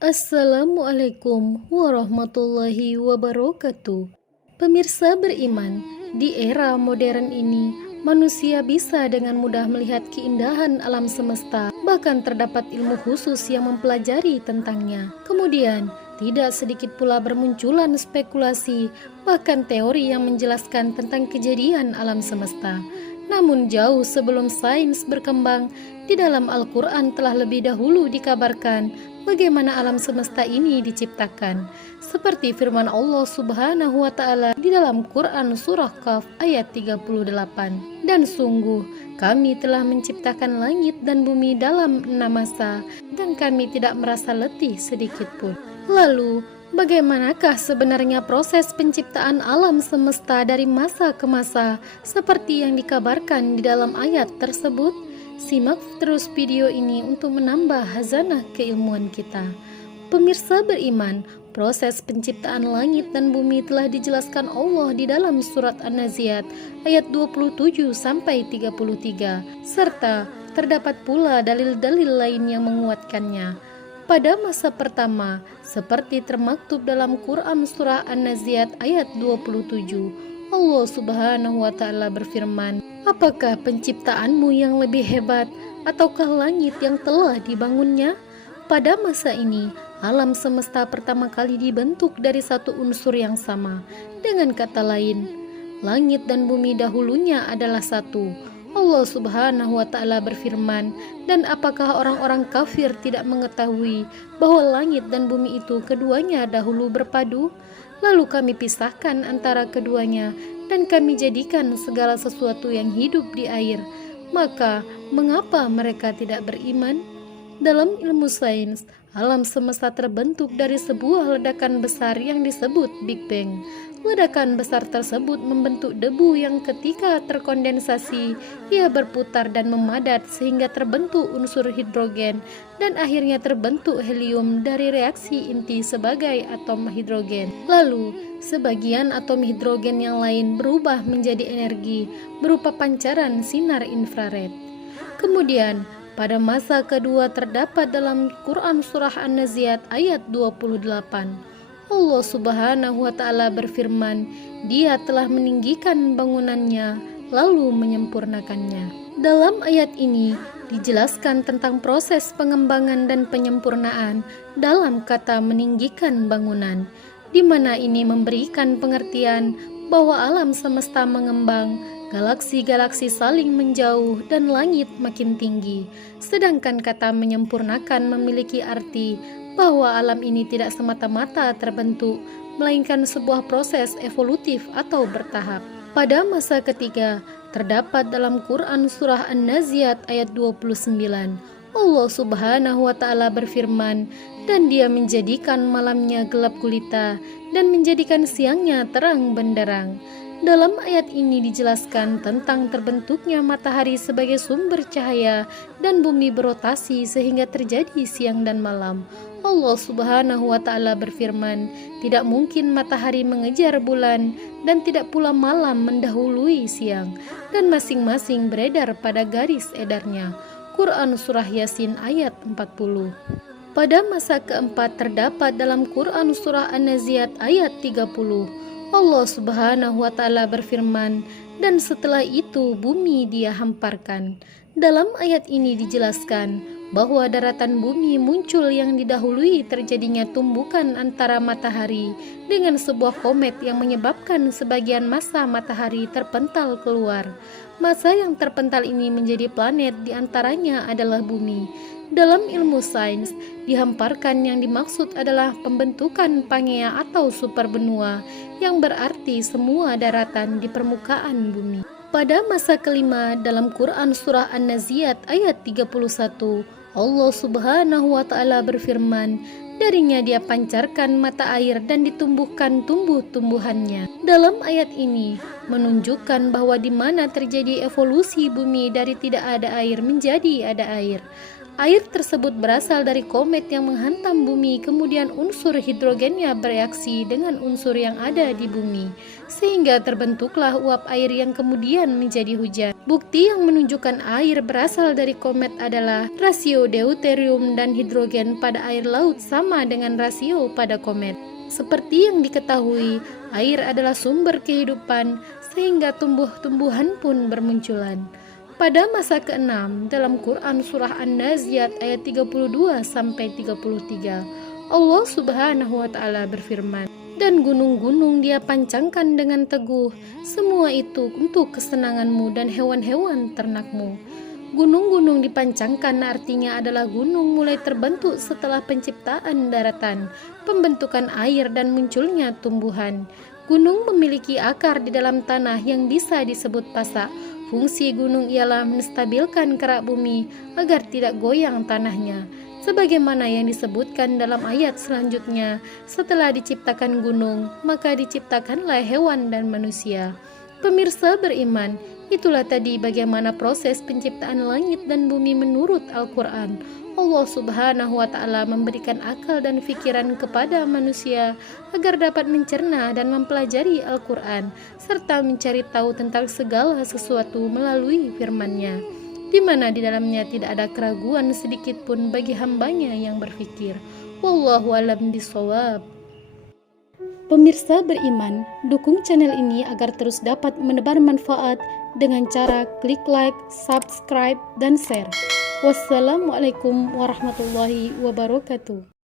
Assalamualaikum warahmatullahi wabarakatuh. Pemirsa beriman, di era modern ini, manusia bisa dengan mudah melihat keindahan alam semesta, bahkan terdapat ilmu khusus yang mempelajari tentangnya. Kemudian, tidak sedikit pula bermunculan spekulasi, bahkan teori yang menjelaskan tentang kejadian alam semesta. Namun jauh sebelum sains berkembang, di dalam Al-Quran telah lebih dahulu dikabarkan bagaimana alam semesta ini diciptakan. Seperti firman Allah Subhanahu wa Ta'ala di dalam Quran Surah Qaf ayat 38. Dan sungguh, kami telah menciptakan langit dan bumi dalam 6 masa, dan kami tidak merasa letih sedikit pun. Lalu, bagaimanakah sebenarnya proses penciptaan alam semesta dari masa ke masa seperti yang dikabarkan di dalam ayat tersebut? Simak terus video ini untuk menambah hazanah keilmuan kita. Pemirsa beriman, proses penciptaan langit dan bumi telah dijelaskan Allah di dalam surat An-Naziat ayat 27-33, serta terdapat pula dalil-dalil lain yang menguatkannya. Pada masa pertama, seperti termaktub dalam Quran surah An-Naziat ayat 27, Allah Subhanahu wa Ta'ala berfirman, "Apakah penciptaanmu yang lebih hebat, ataukah langit yang telah dibangunnya?" Pada masa ini, alam semesta pertama kali dibentuk dari satu unsur yang sama. Dengan kata lain, langit dan bumi dahulunya adalah satu. Allah Subhanahu wa Ta'ala berfirman, "Dan apakah orang-orang kafir tidak mengetahui bahwa langit dan bumi itu keduanya dahulu berpadu? Lalu kami pisahkan antara keduanya, dan kami jadikan segala sesuatu yang hidup di air. Maka, mengapa mereka tidak beriman?" Dalam ilmu sains, alam semesta terbentuk dari sebuah ledakan besar yang disebut Big Bang. Ledakan besar tersebut membentuk debu yang ketika terkondensasi, ia berputar dan memadat sehingga terbentuk unsur hidrogen, dan akhirnya terbentuk helium dari reaksi inti sebagai atom hidrogen. Lalu, sebagian atom hidrogen yang lain berubah menjadi energi berupa pancaran sinar infrared. Kemudian, pada masa kedua terdapat dalam Quran Surah An-Naziat ayat 28. Allah Subhanahu wa Ta'ala berfirman, "Dia telah meninggikan bangunannya, lalu menyempurnakannya." Dalam ayat ini dijelaskan tentang proses pengembangan dan penyempurnaan dalam kata meninggikan bangunan, di mana ini memberikan pengertian bahwa alam semesta mengembang, galaksi-galaksi saling menjauh, dan langit makin tinggi. Sedangkan kata menyempurnakan memiliki arti bahwa alam ini tidak semata-mata terbentuk, melainkan sebuah proses evolutif atau bertahap. Pada masa ketiga, terdapat dalam Quran Surah An-Naziat ayat 29. Allah Subhanahu wa Ta'ala berfirman, "Dan dia menjadikan malamnya gelap gulita, dan menjadikan siangnya terang benderang." Dalam ayat ini dijelaskan tentang terbentuknya matahari sebagai sumber cahaya dan bumi berotasi sehingga terjadi siang dan malam. Allah Subhanahu wa Ta'ala berfirman, "Tidak mungkin matahari mengejar bulan, dan tidak pula malam mendahului siang, dan masing-masing beredar pada garis edarnya." Quran Surah Yasin ayat 40. Pada masa keempat terdapat dalam Quran Surah An-Naziat ayat 30. Allah Subhanahu wa Ta'ala berfirman, "Dan setelah itu bumi dia hamparkan." Dalam ayat ini dijelaskan bahwa daratan bumi muncul yang didahului terjadinya tumbukan antara matahari dengan sebuah komet yang menyebabkan sebagian massa matahari terpental keluar. Massa yang terpental ini menjadi planet, diantaranya adalah bumi. Dalam ilmu sains, dihamparkan yang dimaksud adalah pembentukan pangea atau superbenua, yang berarti semua daratan di permukaan bumi. Pada masa kelima dalam Quran Surah An-Naziat ayat 31, Allah Subhanahu wa Ta'ala berfirman, "Darinya dia pancarkan mata air dan ditumbuhkan tumbuh-tumbuhannya." Dalam ayat ini menunjukkan bahwa di mana terjadi evolusi bumi dari tidak ada air menjadi ada air. Air tersebut berasal dari komet yang menghantam bumi, kemudian unsur hidrogennya bereaksi dengan unsur yang ada di bumi, sehingga terbentuklah uap air yang kemudian menjadi hujan. Bukti yang menunjukkan air berasal dari komet adalah rasio deuterium dan hidrogen pada air laut sama dengan rasio pada komet. Seperti yang diketahui, air adalah sumber kehidupan, sehingga tumbuh-tumbuhan pun bermunculan. Pada masa ke-6 dalam Quran Surah An-Naziat ayat 32-33, Allah Subhanahu wa Ta'ala berfirman, "Dan gunung-gunung Dia pancangkan dengan teguh, semua itu untuk kesenanganmu dan hewan-hewan ternakmu." Gunung-gunung dipancangkan artinya adalah gunung mulai terbentuk setelah penciptaan daratan, pembentukan air dan munculnya tumbuhan. Gunung memiliki akar di dalam tanah yang bisa disebut pasak. Fungsi gunung ialah menstabilkan kerak bumi agar tidak goyang tanahnya. Sebagaimana yang disebutkan dalam ayat selanjutnya, setelah diciptakan gunung, maka diciptakanlah hewan dan manusia. Pemirsa beriman, itulah tadi bagaimana proses penciptaan langit dan bumi menurut Al-Quran. Allah Subhanahu wa Ta'ala memberikan akal dan pikiran kepada manusia agar dapat mencerna dan mempelajari Al-Quran serta mencari tahu tentang segala sesuatu melalui firman-Nya, di mana di dalamnya tidak ada keraguan sedikit pun bagi hambanya yang berfikir. Wallahu a'lam bishawab. Pemirsa beriman, dukung channel ini agar terus dapat menebar manfaat dengan cara klik like, subscribe, dan share. Wassalamualaikum warahmatullahi wabarakatuh.